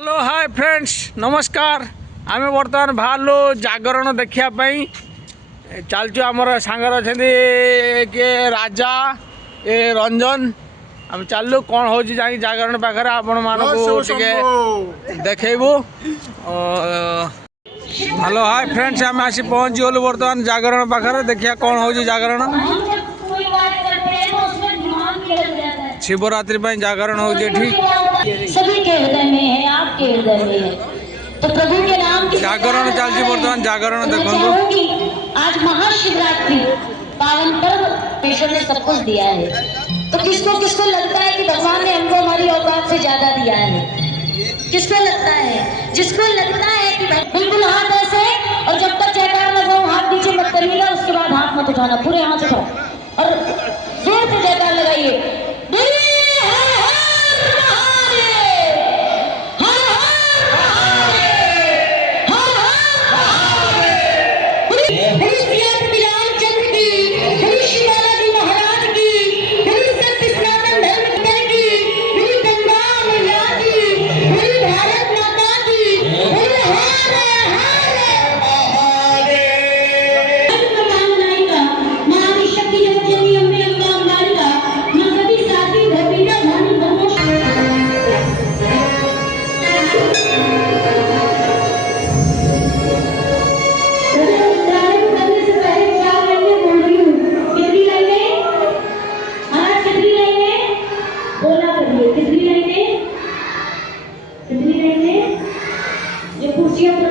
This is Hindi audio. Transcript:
हेलो हाय फ्रेंड्स नमस्कार। आम बर्तमान बाहर जागरण देखापी चलचु आमर सांगर अच्छा किए राजा ए रंजन आम चलू कौन हो जागरण पाखे आपण मानक देखू। हेलो हाय फ्रेंड्स आम आसी पहुँची गलु बर्तमान जागरण पाखे देखिए कौन हो जागरण। शिवरात्रि जागरण हो सभी के हृदय में है, आपके हृदय में है। तो प्रभु के नाम की जागरण चलती बर्तमान जागरण देखो। आज महाशिवरात्रि पावन पर्व ईश्वर ने सब कुछ दिया है। तो किसको किसको लगता है कि भगवान ने हमको हमारी औकात से ज्यादा दिया है? किसको लगता है? जिसको लगता है कि बिल्कुल हाथ ऐसे, और जब तक जयकार लगाओ हाथ नीचे मत करिएगा, उसके बाद हाथ मत उठाना, पूरे हाथ उठाओ और जोर से जयकार लगाइए। कितनी लाइनें? जो कुर्सियों पर